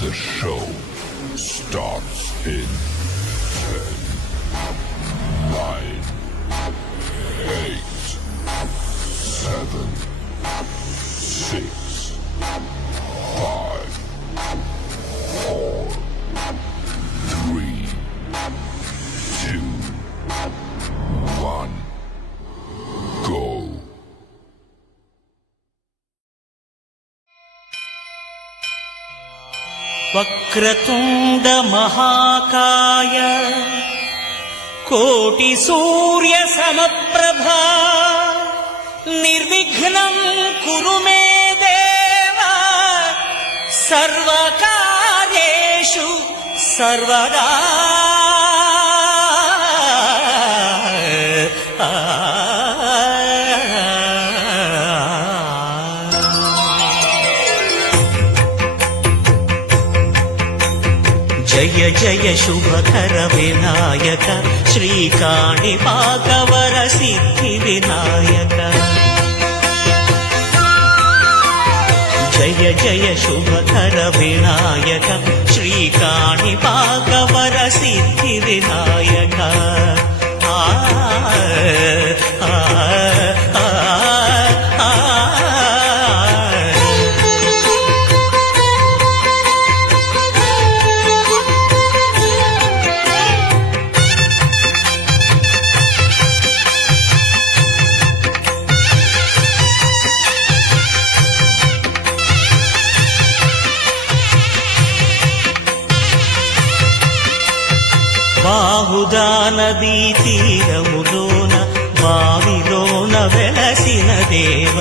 The show starts in 10, 9, 8, 7, 6, 5, 4, 3, 2, 1, go. Vakratunda మహాకాయ కోటి సూర్య సమప్రభా నిర్విఘ్నం కురు మే దేవ సర్వకార్యేషు సర్వదా జయ జయ శుభకర వినాయక శ్రీకాణిపాకవర సిద్ధి వినాయక జయ జయ శుభకర వినాయక శ్రీకాణిపాకవర సిద్ధి వినాయక బాహుదా నదీ తీరములోన బావిలోన వెలసిన దేవ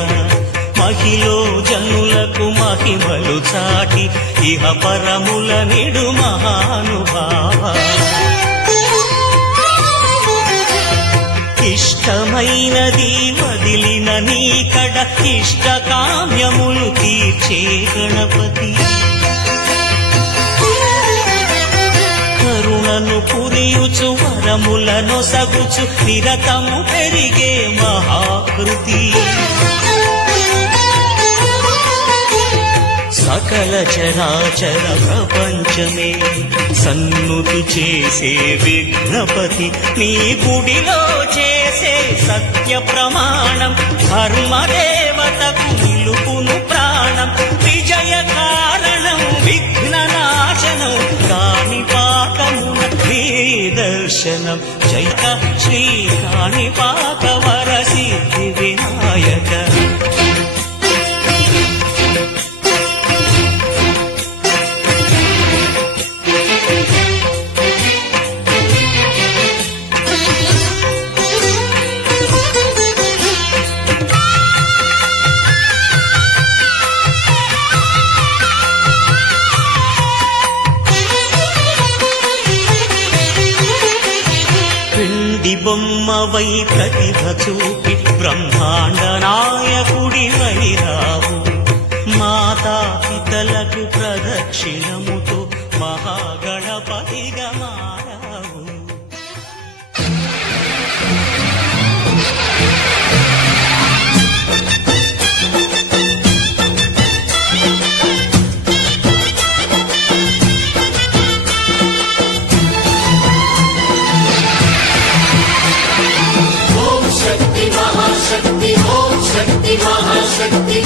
మహిలో జనులకు మహిమలు చాటి ఇహ పరముల నిడు మహానుభావ ఇష్టమైనది వదిలిన నీకడ ఇష్ట కామ్యములు తీర్చే గణపతి కరుణను పురియుచు వరములను సగుచు నిరతము పెరిగే మహాకృతి సకల చరాచర ప్రపంచమే సన్నుతి చేసే విఘ్నపతి నీ గుడిలో చేసే సత్య ప్రమాణం ధర్మదేవతకు నిలుపును ప్రాణం విజయ కారణం విఘ్ననాశనం కాణిపాకమున నీ దర్శనం జయ శ్రీ కాణిపాకవర సిద్ధి వినాయక బొమ్మవై ప్రతిభ చూపి బ్రహ్మాండ నాయకుడి వైరావు మాతా పితలకు ప్రదక్షిణముతో మహాగణపతిగా మారావు महाशक्ति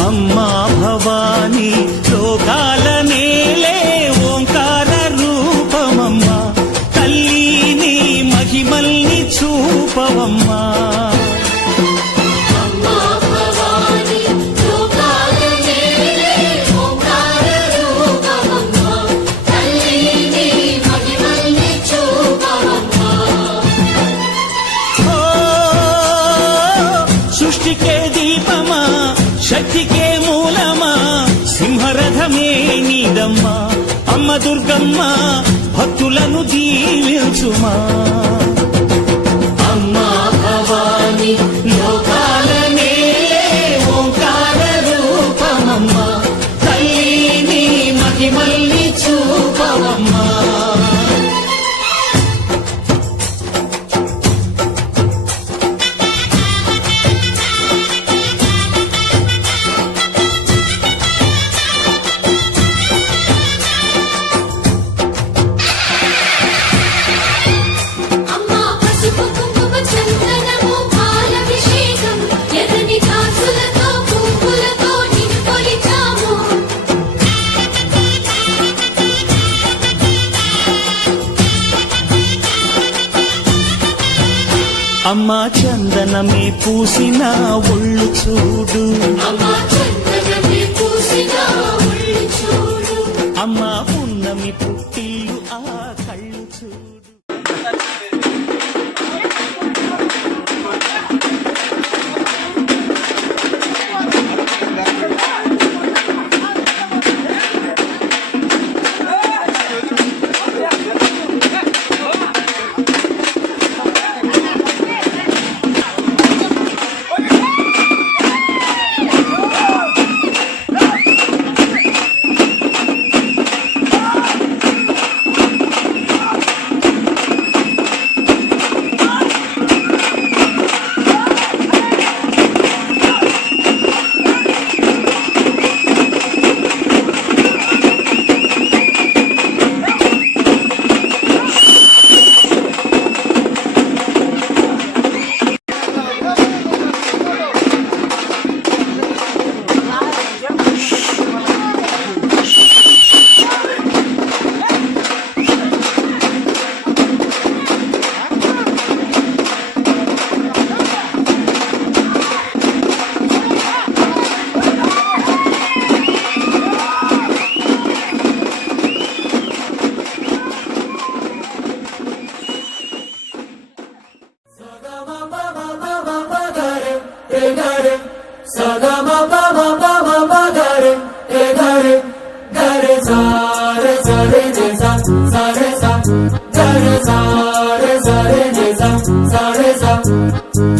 అమ్మా భవానీ లోకాల నేలే ఓంకార రూపమమ్మా తల్లి నీ మహిమల్ని చూపవమ్మా సృష్టికే దీపమా శక్తికే మూలమా సింహరథమే నీదమ్మా అమ్మ దుర్గమ్మ భక్తులను దీవించుమా అమ్మా భవాని లోకాల నేలే ఓంకార రూపమమ్మా తల్లి నీ మహిమల్ని చూపవమ్మా అమ్మా చందనమే పూసిన ఒళ్ళు చూడు, అమ్మా పున్నమి పుట్టిల్లు ఆ కళ్ళు చూడు.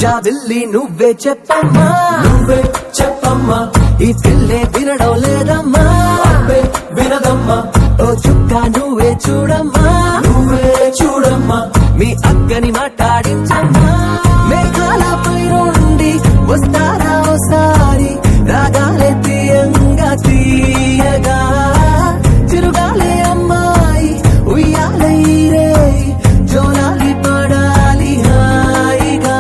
జాబిల్లి నువ్వే చెప్పమ్మా, నువ్వే చెప్పమ్మా, ఈ పిల్లే వినడం లేదమ్మా, వినదమ్మా, ఓ చుక్క నువ్వే చూడమ్మా, నువ్వే చూడమ్మా, మీ అక్కని మాట్లాడించమ్మా, మేఘాలపై నుండి వస్తారా ఓసారి, రాగాలే తీయంగా తీయగా, చిరుగాలే అమ్మాయి ఉయ్యాలే రే, జోలాలి పడాలి హాయిగా.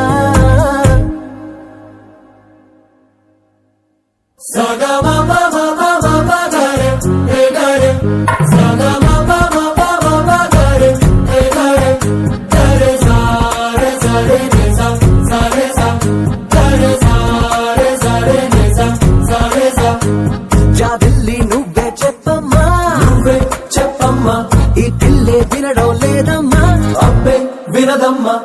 జాబిల్లి నువ్వే చెప్పమ్మా, నువ్వే చెప్పమ్మా, ఈ పిల్లే వినడం లేదమ్మా, అబ్బే వినదమ్మా.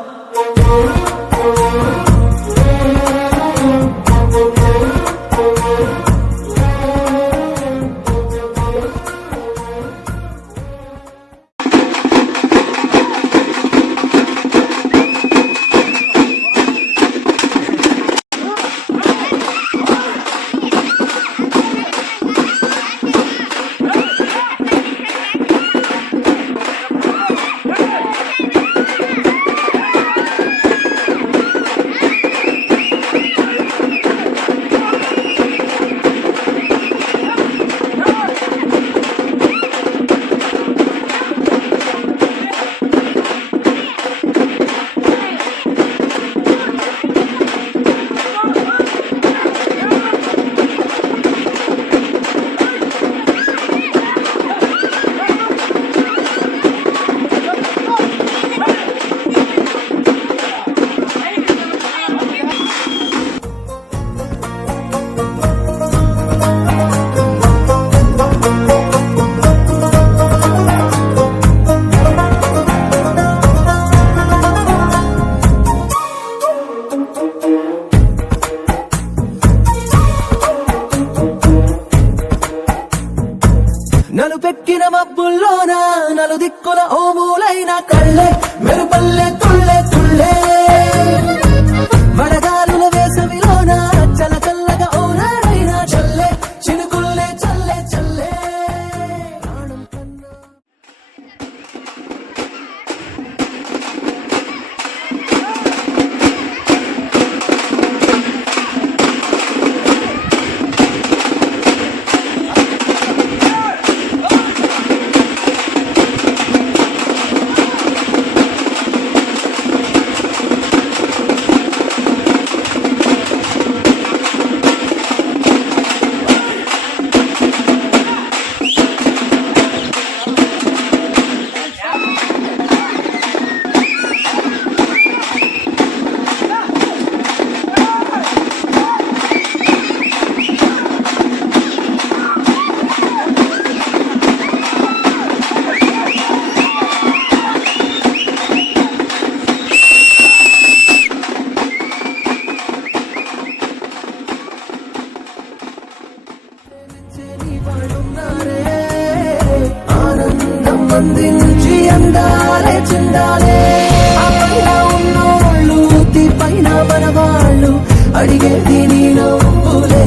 నలుపెక్కిన మబ్బుల్లోన నలుదిక్కుల ఓ మూలైన కళ్ళే మెరుపల్లె తుళ్ళే తుళ్ళే, వడగాలుల వేసవిలోన చల్ల చల్లగా ఓ నాడైనా చల్లే, చినుకుల్లే చల్లే చల్లే, ప్రాణం కన్నా. ఆస్వాదించి అందాలే చెందాలే ఆ పైన ఉన్నోళ్ళు తీ పైన మన వాళ్ళు అడిగేది నీ నవ్వులే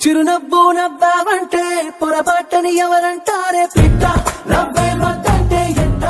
చిరునవ్వు నవ్వావంటే పొరపాటని ఎవరంటారే పిట్ట నవ్వే మద్దంటే ఎంట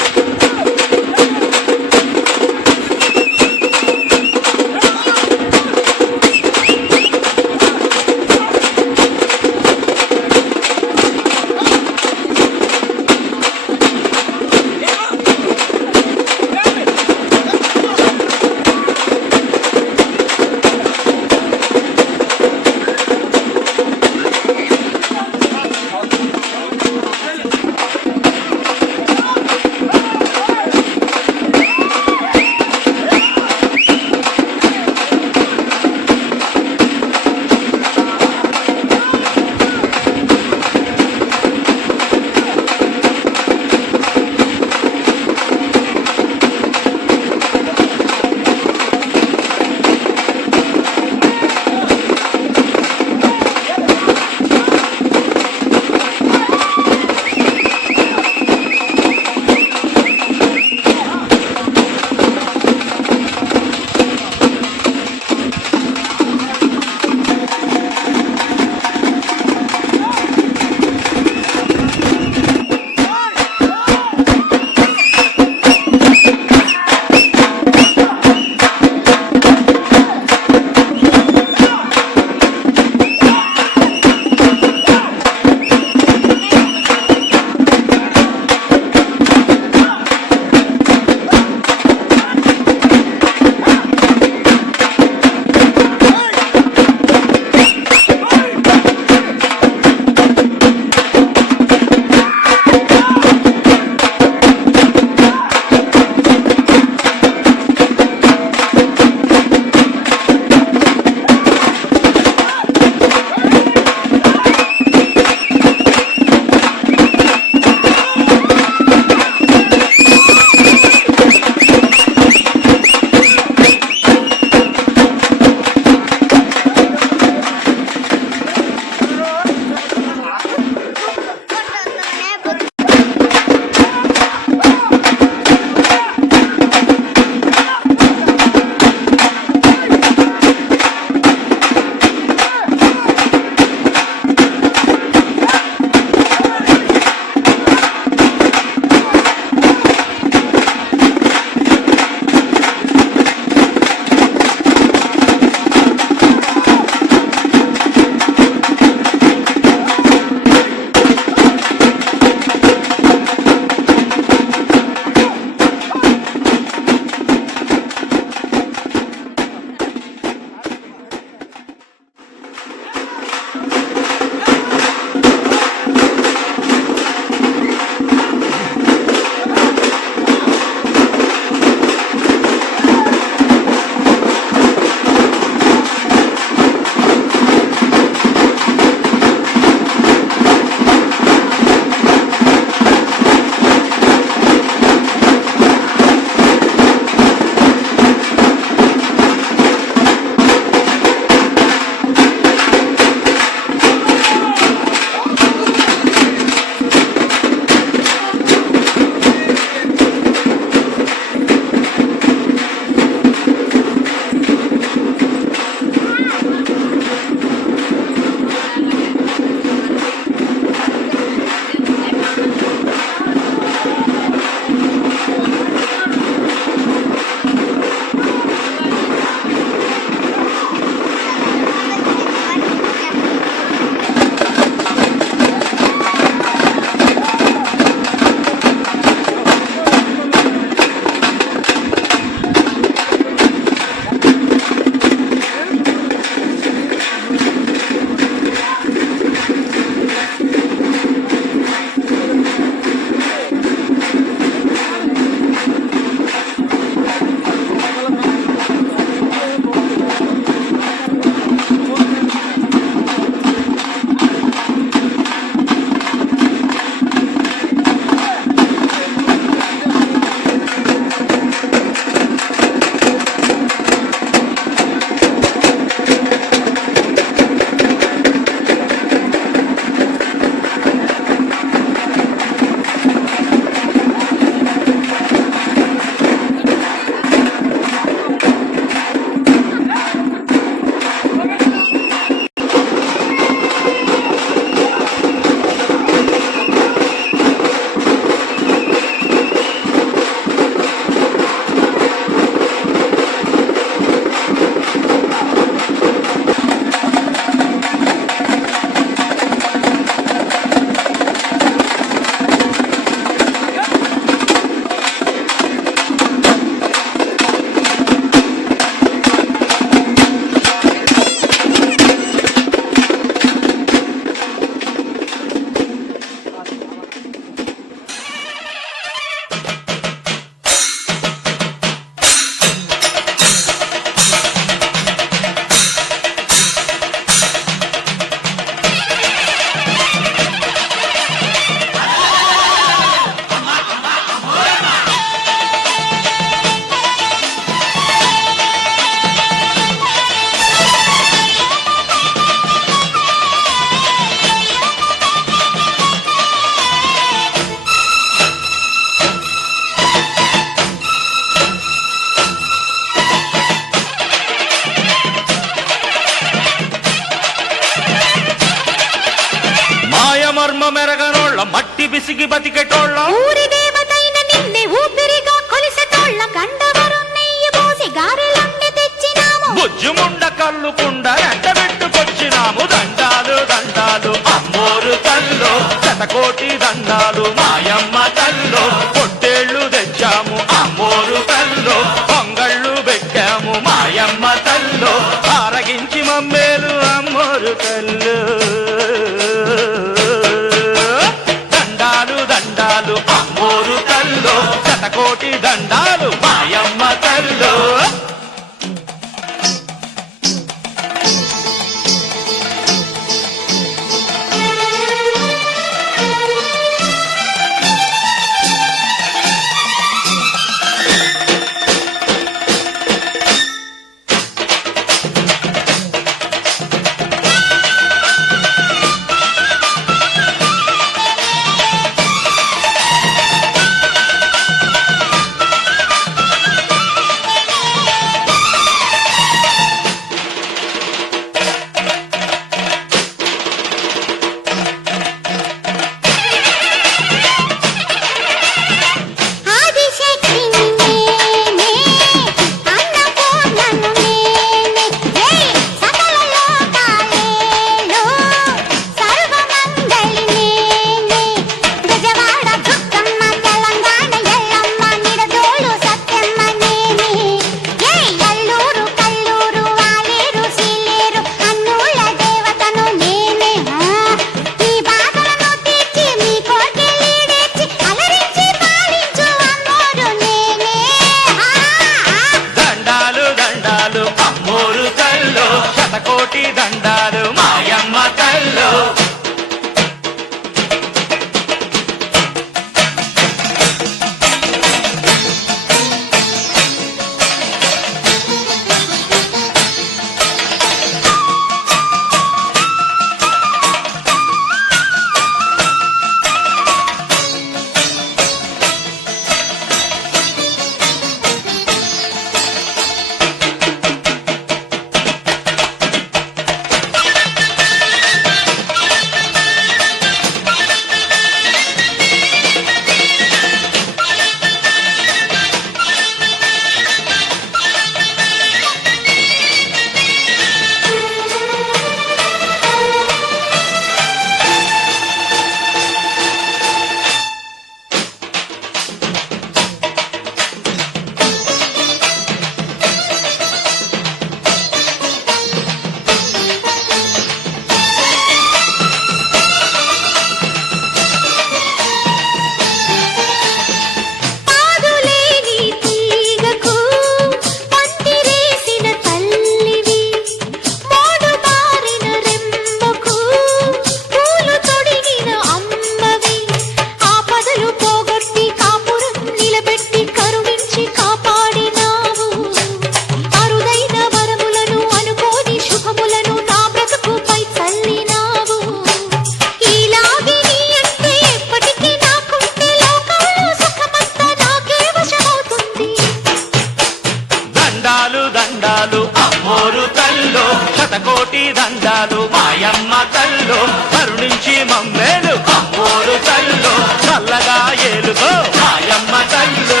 శతకోటి దండాలు మాయమ్మ తల్లు కరుణించి మమ్మేలు అమ్మోరు తల్లు చల్లగా ఏలుకో మాయమ్మ తల్లు.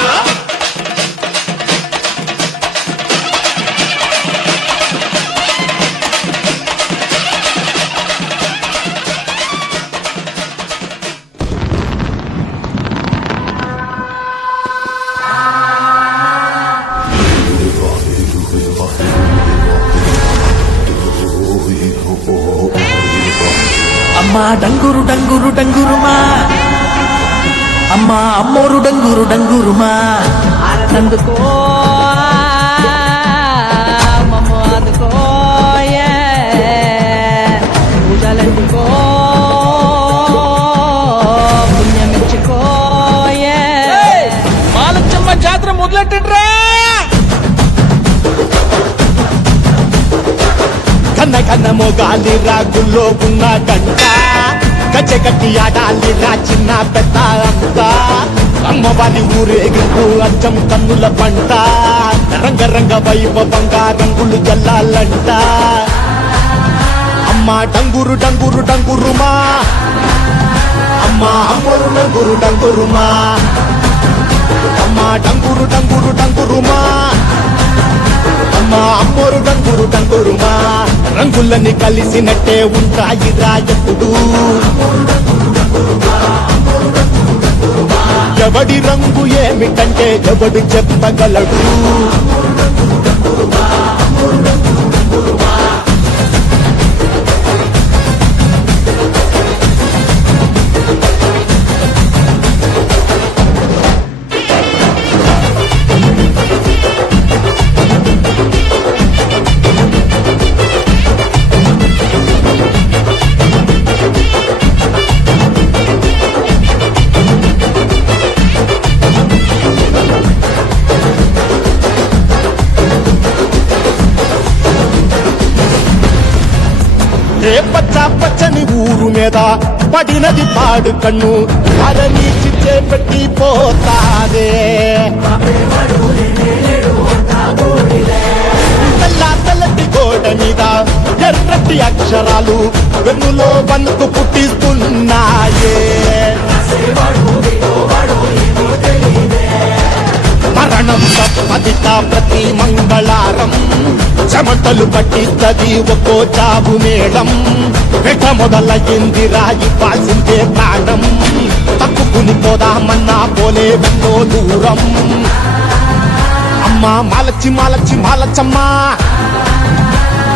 అమ్మా డంగురు డంగురు డంగురుమా, అమ్మా అమ్మోరు డంగురు డంగురుమా, ఆనందుకో మమ్మ అందుకోయే పూజలందుకో పుణ్యమిచ్చుకోయే మాలచ్చమ్మ జాతర మొదలెట్టండ్రా. కన్న కన్న మోగాలి రాగుల్లో ఉన్న గంట గచ్చగట్టి ఆడాలి రా చిన్న పెద్ద అంతా. అమ్మవారి ఊరేగింపు అచ్చం కన్నుల పంట రంగరంగ వైభవంగా రంగులు జల్లాలంట. అమ్మ డంగురు డంగురు డంగురుమా, అమ్మ అమ్మోరు డంగురు డంగురుమా, అమ్మ డంగురు డంగురు డంగురుమా, అమ్మ అమ్మోరు డంగురు డంగురుమా. రంగులని కలిసినట్టే ఉంటాయి రాజపుడు, ఎవడి రంగు ఏమిటంటే ఎవడు చెప్పగలడు. ఏ పచ్చ పచ్చని ఊరు మీద పడినది పాడు కన్ను అరని చిచ్చే పెట్టి పోతాదే. తెల్ల తెల్లటి గోడ మీద ఎర్రటి అక్షరాలు వెన్నులో వణుకు పుట్టిస్తున్నాయే. మరణం తప్పదిట ప్రతి మంగళారం చెమటలు పట్టిస్తది ఒక్కో చావు మేళం. వెట మొదలయ్యింది రాయి పాల్సిందే ప్రాణం, తప్పుకుని పోదామన్నా పోలే వెన్నో దూరం. అమ్మా మాలచ్చి మాలచ్చి మాలచ్చమ్మా,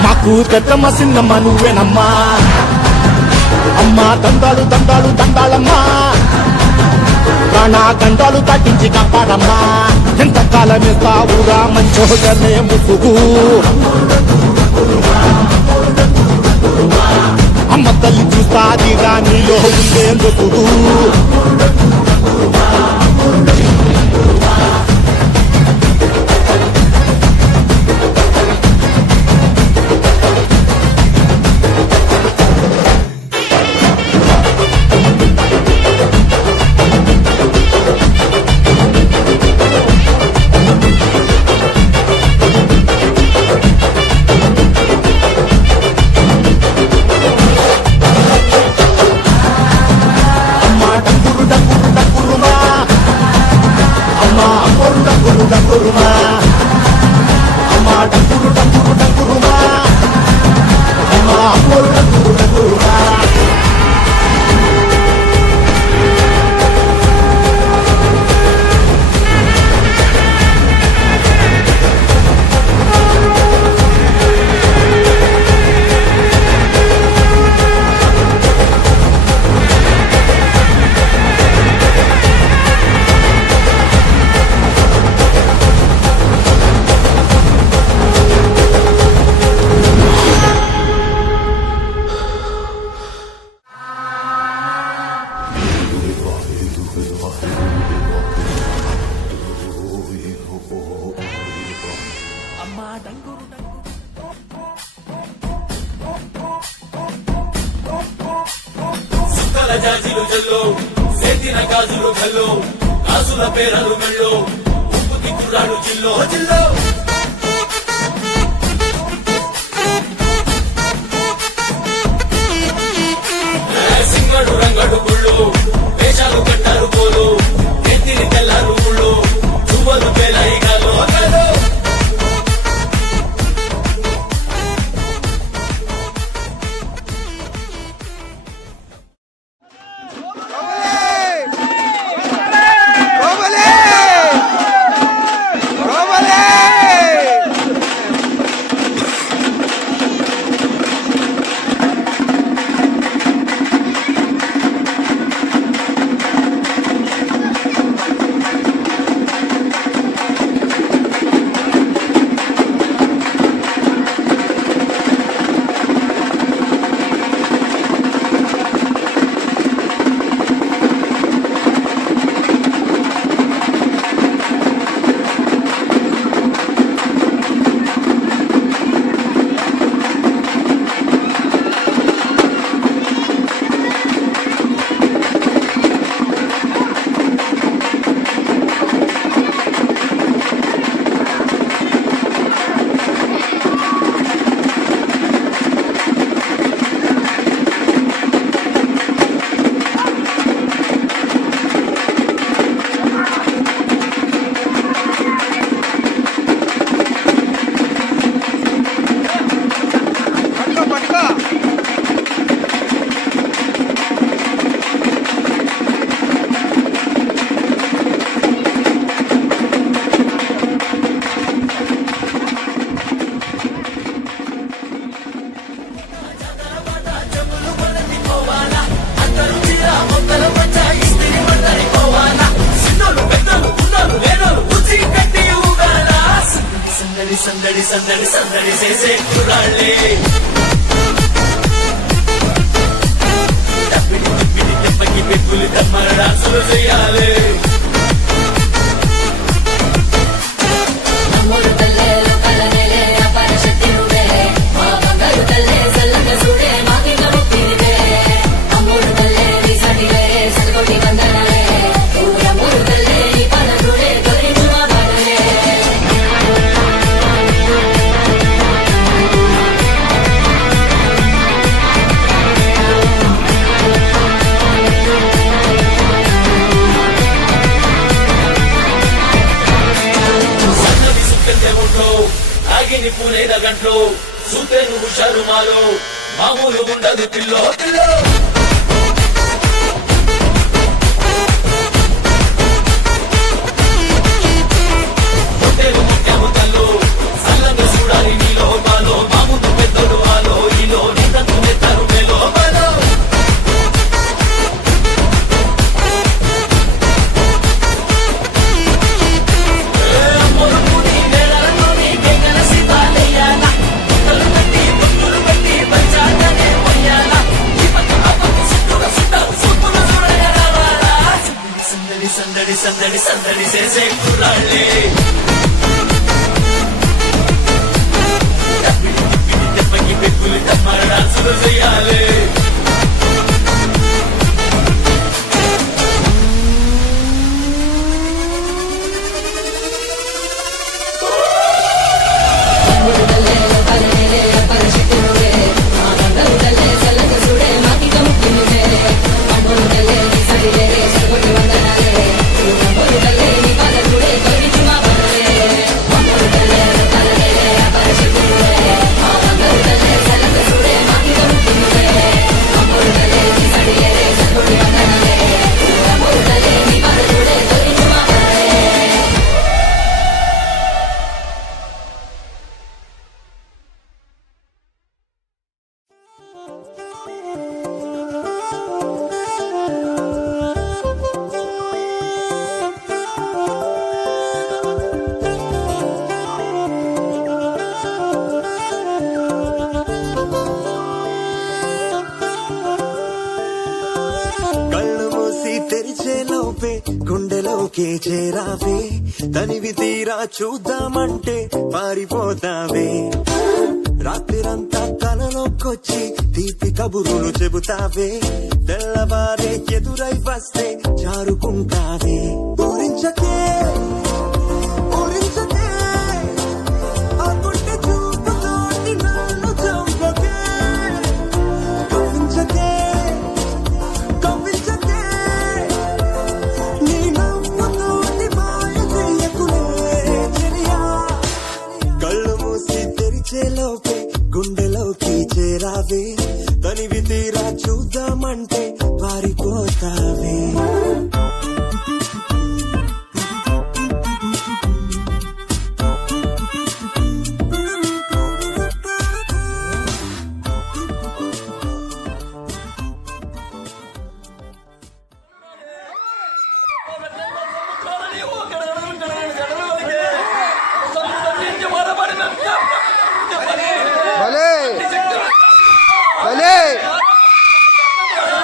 మాకు పెద్దమ్మ సిన్నమ్మ నువ్వేనమ్మా. అమ్మా దండాలు దండాలు దండాలమ్మా, ప్రాణ దండాలు తగ్గించి కాపాడమ్మా. ఎంతకాలం ఇస్తావురా మంచోడనే ముసుగు, అమ్మ తల్లి చూస్తాది రాణిలో ఉండే లుకుడు. జాజీలు జల్లో సేతిన గాజులు గల్లో కాసుల పేరలు మెళ్ళో ఉప్పు దిక్కురాడు జిల్లో జిల్లో రంగడు రంగడు గుళ్ళు వేషాలు కట్టారు పోలు నెత్తిని తెల్లారు ఊళ్ళు చువ్వలు పేలాయి గాలు సందడి సందడి సందడి చేసే కుర్రాళ్ళే తప్పిడి తిప్పిడి తెప్పకి పెట్టులు తమ్మర డాన్సులు చేయాలి అమ్ముడు తల్లే లోకాల నేలే అపార శక్తి నువ్వే మా బంగారు తల్లే సల్లగా చూడే మాకి గొప్పనిదే అమ్ముడు తల్లే నీ సడిలే సల్గొడి వందనాలే అమ్ముడు తల్లే నీ పాద చూడే గొరించు మా బాడలే సన్నది సుక్కెందే ఒంట్లో ఆగిని పూనేద గంట్లో చూపే నువ్వు షరుమాలో మామూలు ఉండదు పిల్లో పిల్లో పొట్టేలు ముఖ్యము తల్లు సల్లంగా చూడాలి నీలో బాలో మామూలు పెద్దలు ఆలో ఈలో నిందకు నెత్తారు మేలో బాలో సందడి సందడి సందడి చేసే కుర్రాళ్ళే తప్పిడి తిప్పిడి తెప్పకి పెట్టులు తమ్మర డాన్సులు చేయాలి అమ్ముడు తల్లే లోకాల నేలే అపార శక్తి నువ్వే మా బంగారు తల్లే సల్లగా చూడే మాకి గొప్పనిదే అమ్ముడు తల్లే నీ సడిలే సల్గొడి వందనాలే అమ్ముడు తల్లే నీ పాద చూడే గొరించు మా బాడలే అమ్ముడు తల్లే లోకాల నేలే అపార శక్తి నువ్వే మా బంగారు తల్లే సల్లగా చూడే మాకి గొప్పనిదే అమ్ముడు తల్లే నీ సడిలే సల్గొడి వందనాలే అమ్ముడు తల్లే నీ పాద చూడే గొరించు మా బాడలే కళ్ళు మూసి తెరిచే లోపే గుండెలోకే చేరావే తనివి తీరా చూద్దామంటే పారిపోతావే రాత్రిరంతా కలలోకొచ్చి తీపి కబురులు చెబుతావే తెల్లవారే ఎదురై వస్తే జారుకుంటావే ఊరించకే ఊరించకే ఆ గుండె చూపుతోటి నన్ను చంపకే కవ్వించకే చూద్దామంటే పారిపోతావే. భలే భలే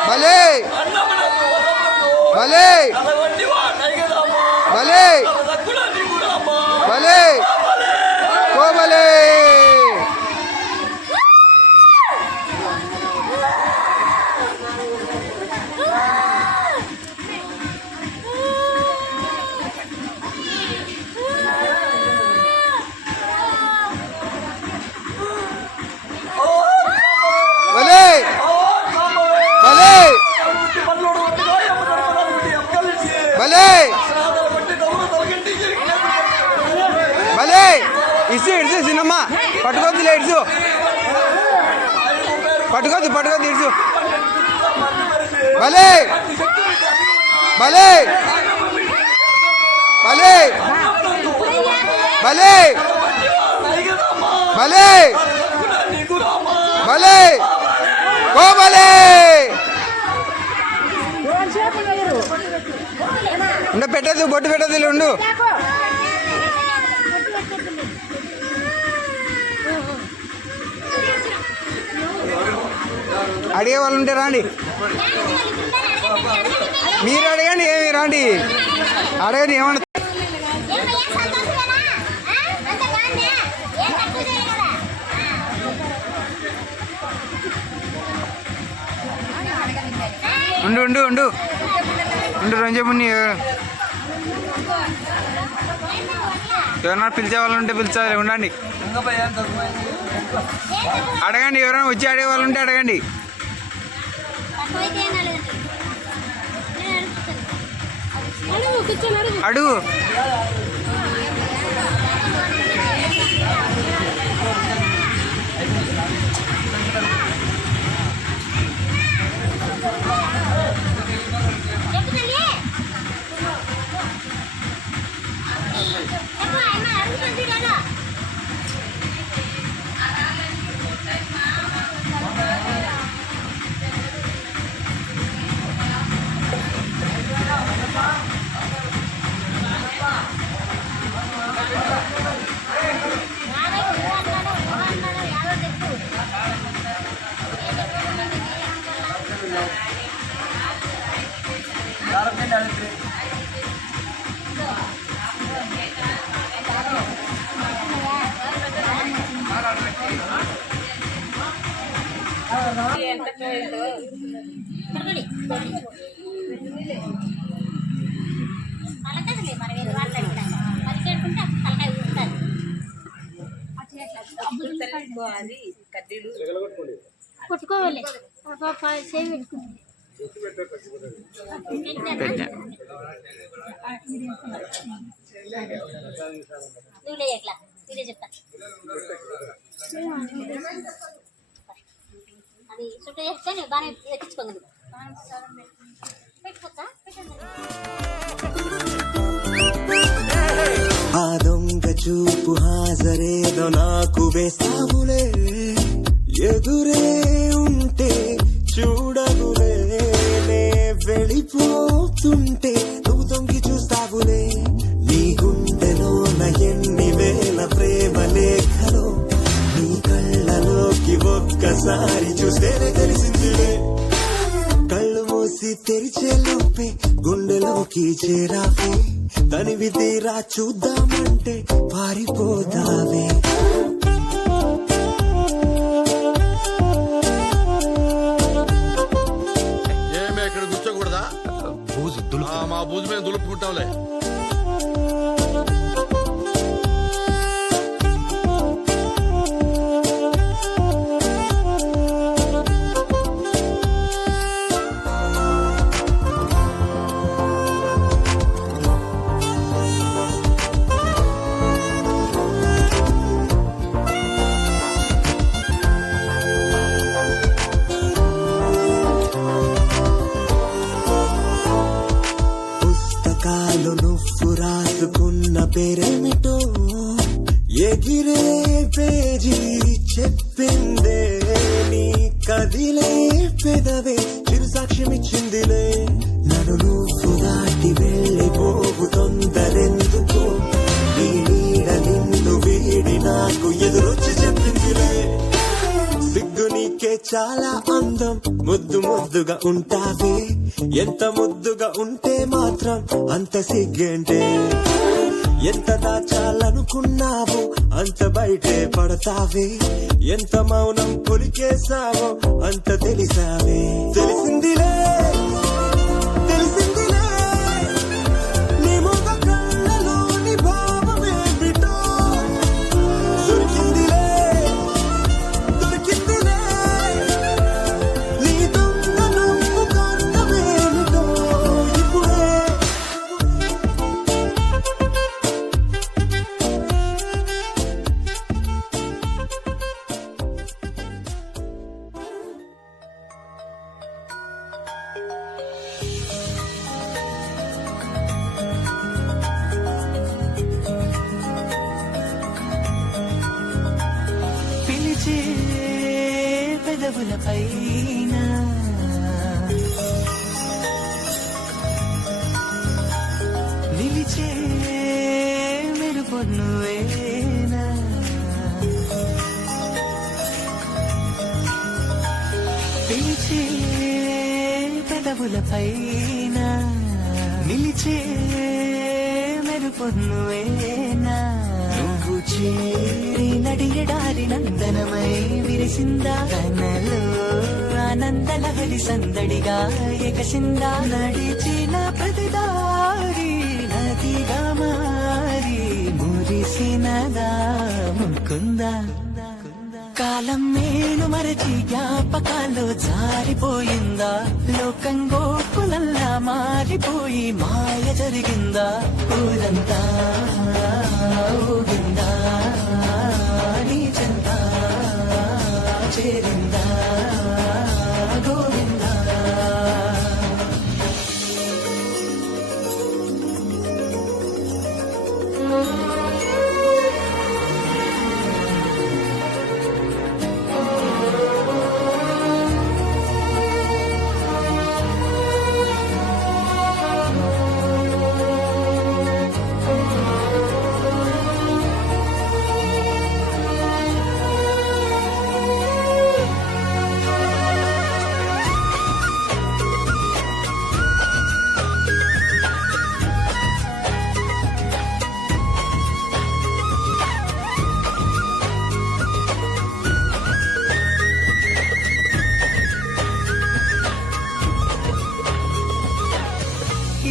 భలే భలే భలే భలే కోబలే. భలే భలే భలే భలే ఇసు ఇడుసు సినిమా పట్టుకోద్దులే ఇడుసు పట్టుకోద్దు ఇడుసు. భలే భలే భలే భలే భలే భలే కోబలే. ఉండ పెట్టదు బొట్టు పెట్టదు ఉండు. అడిగే వాళ్ళు ఉంటే రాండి, మీరు అడగండి, ఏమి రాండి అడగండి ఏమన్నా. ఉండు ఉండు ఉండు ఉండు రంజముని ఎవరైనా పిలిచే వాళ్ళు ఉంటే పిలిచాలి, ఉండండి. అడగండి, ఎవరైనా వచ్చి అడిగే వాళ్ళు ఉంటే అడగండి. అడుగు. కొట్టుకోవాలి చెప్తా అది చుట్టూ చేస్తే బాగా ఎక్కించుకోండి. పెట్టుకోవచ్చా? ఆ దొంగ చూపు హాజరేదో నాకు వేస్తావులే, ఎదురే ఉంటే చూడవులే, నే వెళ్ళిపోతుంటే నువ్వు దొంగి చూస్తావులే. నీ గుండెలోన ఎన్ని వేల ప్రేమ లేఖలో నీ కళ్ళలోకి ఒక్కసారి చూస్తేనే తెలిసిందిలే. కళ్ళు మూసి తెరిచే లోపే గుండెలోకి చేరావే, తనివి తీరా చూద్దామంటే పారిపోతావే. ఏమే ఇక్కడ కూర్చోకూడదా? మా బూజు మేము దులుపుకుంటాంలే. పేరేమిటో ఎగిరే పేజీ చెప్పిందే నీ కదిలే పెదవే చిరు సాక్ష్యమిచ్చిందిలే నన్ను నువ్వు దాటి వెళ్ళిపోవు తొందరెందుకో నీ నీడ నిన్ను వీడి నాకు ఎదురొచ్చి చెప్పిందిలే సిగ్గు నీకే చాలా అందం ముద్దు ముద్దుగా ఉంటావే ఎంత ముద్దుగా ఉంటే మాత్రం అంత సిగ్గేంటే ఎంత దాచాలనుకున్నావో అంత బయటే పడతావే ఎంత మౌనం పొలికేసావో అంత తెలిసావే తెలిసిందిలే తెలిసిందిలే నీ ముఖ కళ్ళలోని భావమేమిటో దొరికిందిలే దొరికిందిలే నీ దొంగ నువ్వు కన్నమేమిటో ఇప్పుడే పిలిచే పెదవుల పైన నిలిచే మెరుపు నువ్వేనా పిలిచే పెదవుల పైన నిలిచే మెరుపు నువ్వేనా నువ్వు చేరి నడియడారి నందనమై విరిసిందా కనలో ఆనందలహరి సందడిగా ఎగసిందా నడిచిన ప్రతిదారి నదిగా మారి మురిసినదా ముకుందా కాలం మేలు మరచి జ్ఞాపకాల్లో జారిపోయిందా లోకం గోకులల్లా మారిపోయి మాయ జరిగిందా ఊరంతా ఊగిందా నీ చెంతా చేరిందా గోవిందా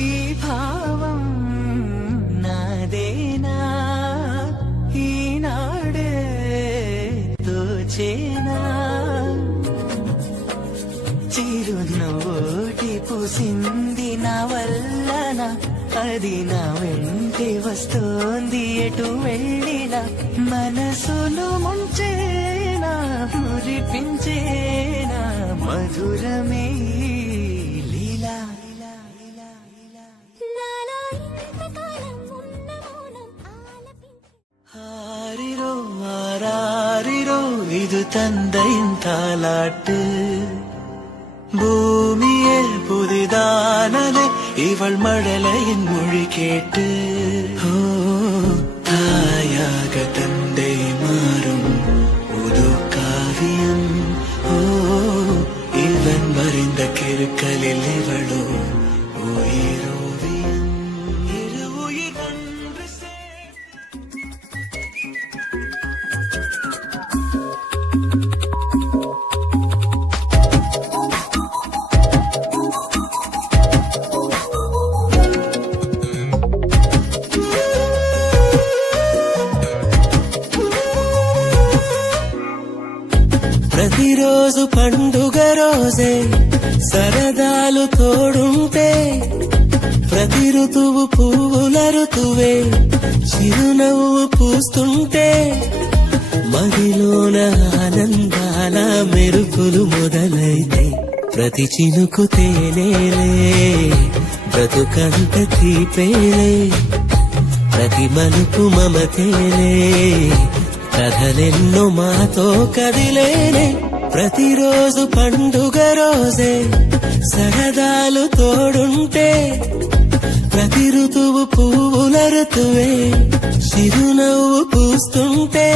ఈ భావం నాదేనా ఈనాడే తోచేనా చిరునవ్వోటి పూసింది నా వల్లనా అది నా వెంటే వస్తోంది ఎటు వెళ్ళినా మనసును ముంచేనా మురిపించేనా మధురమే లీలా ஆரிரோ ஆராரிரோ இது தந்தையின் தாலாட்டு பூமியே புதிதானது இவள் மழலையின் மொழி கேட்டு ஓ தாயாக தந்தை மாறும் புது காவியம் ஓ இவன் மறைந்த கிருக்கலில் இவளோ உயிரோவியம் இரு உயிர் ஒன்று ప్రతిరోజు పండుగ రోజే సరదాలు తోడుంటే ప్రతి ఋతువు పువ్వుల ఋతువే చిరునవ్వు పూస్తుంటే మదిలోన ఆనందాల మెరుపులు మొదలైతే ప్రతి చినుకు తేనేలే బ్రతుకంత తీపేలే ప్రతి మలుపు మమతేలే కథలెన్నో మాతో కదిలేనే ప్రతిరోజు పండుగ రోజే సరదాలు తోడుంటే ప్రతి ఋతువు పువ్వుల ఋతువే చిరునవ్వు పూస్తుంటే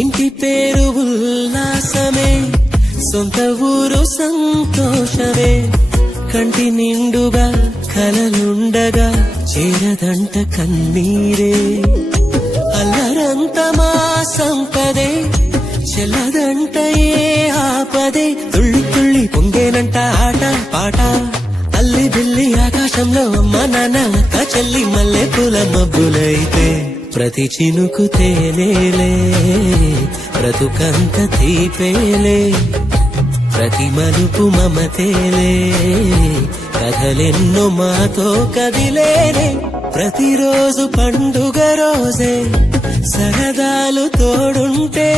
ఇంటి పేరు ఉల్లాసమే సొంత ఊరు సంతోషమే కంటి నిండుగా కలలుండగా చేరదంట కన్నీరే అల్లరంత మా సంపదే చెల్లదంట ఏ ఆపదే తుళ్ళి తుళ్ళి పొంగేనంట ఆట పాట అల్లి బిల్లి ఆకాశంలో అమ్మ నాన్న అక్క చెల్లి మల్లె పూల మబ్బులైతే ప్రతి చినుకు తేనేలే బ్రతుకంత తీపేలే ప్రతి మలుపు మమతేలే కథలెన్నో మాతో కదిలేనే ప్రతిరోజు పండుగ రోజే సరదాలు తోడుంటే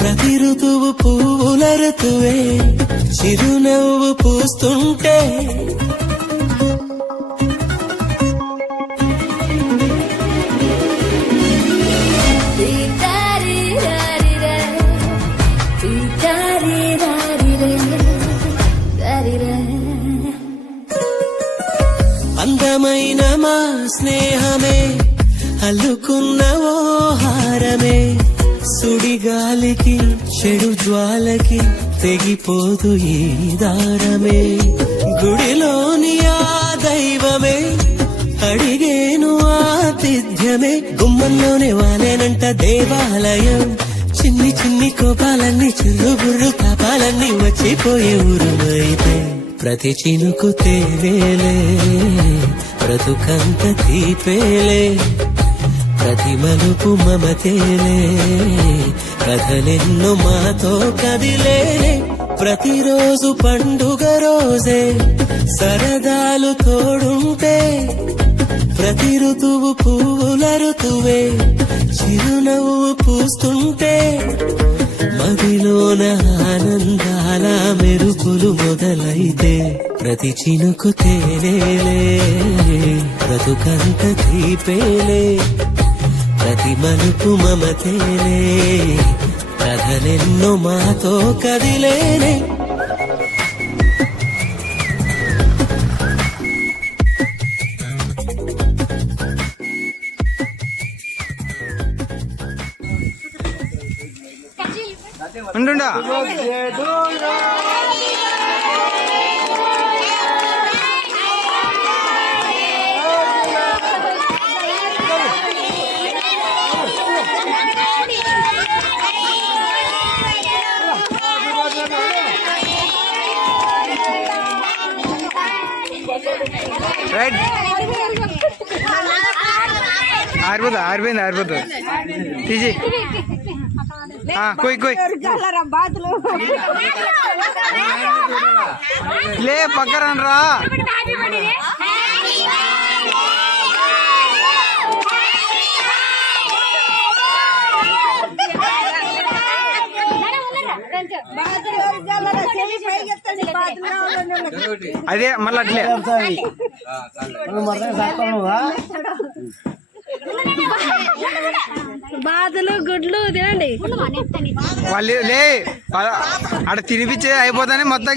ప్రతి ఋతువు పువ్వుల ఋతువే చిరునవ్వు పూస్తుంటే అందమైన మా స్నేహమే అల్లుకున్న ఓ హారమే సుడిగాలికి చెడు జ్వాలకి తెగిపోదు ఈ దారమే గుడిలోని ఆ దైవమే అడిగేను ఆతిథ్యమే గుమ్మంలోనే వాలేనంట దేవాలయం చిన్ని చిన్ని కోపాలన్నీ చిల్లు బుర్రు తాపాలన్నీ వచ్చిపోయే ఊరుమైతే ప్రతి చినుకు తేనేలే బ్రతుకంత తీపేలే ప్రతి మలుపు మమతేలే కథలెన్నో మాతో కదిలేనే ప్రతిరోజు పండుగ రోజే సరదాలు తోడుంటే ప్రతి ఋతువు పువ్వుల ఋతువే చిరునవ్వు పూస్తుంటే మదిలోన ఆనందాల మెరుపులు మొదలైతే ప్రతి చినుకు తేనేలే బ్రతుకంత తీపేలే ప్రతి మలుపు మమతేలే కథలెన్నో మాతో కదిలేనే ఉండుండా రైట్ ఆరిపోయింది ఆరిపోతుంది తీసి కొయ్ లే పక్కరనరా అదే మళ్ళీ అట్లే బాతులు గుడ్లు తినండి వాళ్ళు లే ఆడ తినిపించే అయిపోతానే మొత్తం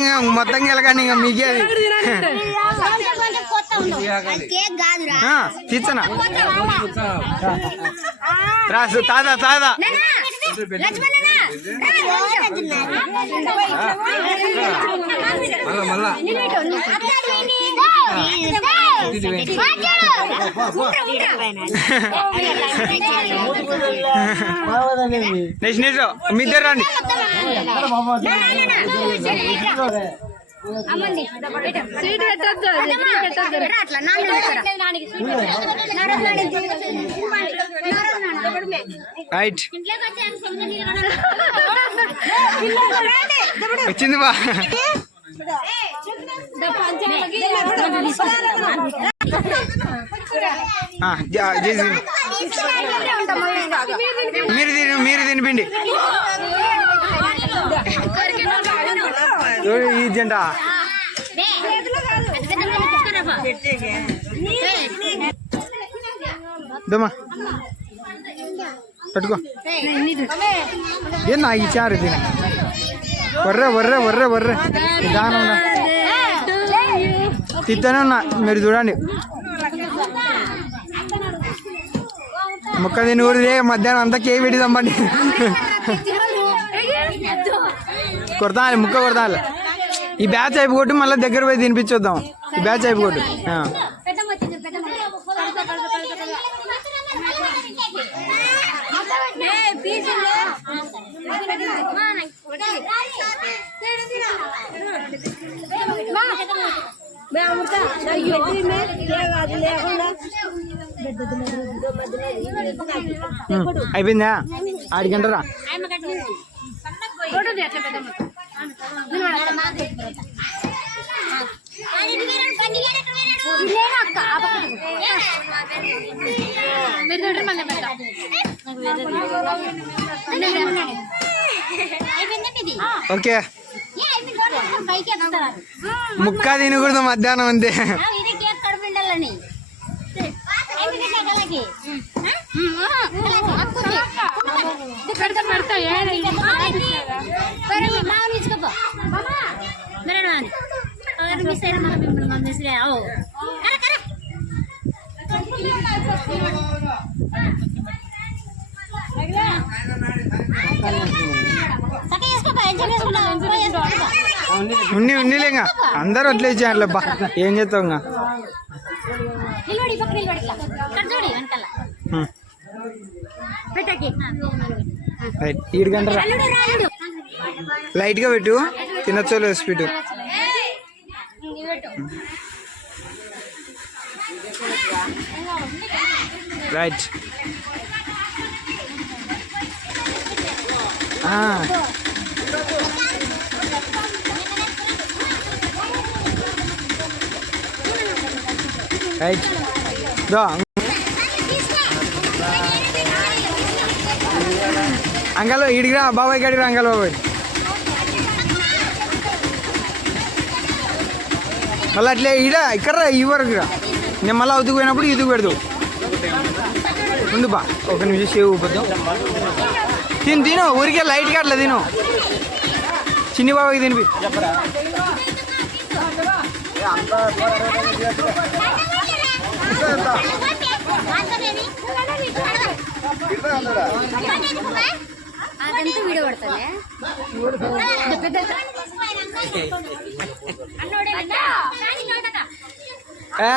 వెళ్ళగాని ఇంకా మీకే తీర్చనా రాసు తాదా మళ్ళా నెక్స్ట్ మీ ఇద్దరు రండి రైట్ వచ్చింది బా చేసి మీరు తినిపిండి ఈ జంట దమ్మా పట్టుకో ఏనా ఈ చారు తిన వర్రే వర్రే వర్రే వర్రే దానం తిత్తనే ఉన్నా మీరు చూడండి ముక్క తిని ఊరిదే మధ్యాహ్నం అంతా కేక్ పెట్టి చంపండి కొడతాను ముక్క కొడతాను ఈ బ్యాచ్ అయిపోగొట్టు మళ్ళీ దగ్గర పోయి తినిపించొద్దాం ఈ బ్యాచ్ అయిపోగొట్టు అయిపోయిందా ఆడికంటారా ఓకే ముక్క తినకూడదు మధ్యాహ్నం అంతే ఉన్నిలేగా అందరూ అట్లే ఇచ్చారు అబ్బా ఏం చేస్తావు ఇంకా ఈడుగంటరా లైట్గా పెట్టు తినచ్చో లేదు స్వీట్ రైట్ రైట్ దా అంగల్ ఇడిగిరా బాబాయ్ గడిరా అంగల్ బాబాయ్ మళ్ళీ అట్లే ఈడ ఇక్కడ ఈ వరకు రా నేను మళ్ళీ అవుతుకు పోయినప్పుడు ఇదుకు పెడతావు ఉండు బా ఒక నిమిషం సేవ్ ఊపిద్దాం తిను ఊరికే లైట్గా అట్లా తిను చిన్ని బాబాకి తినిపి అదంతా వీడియో పడుతుంది ఏ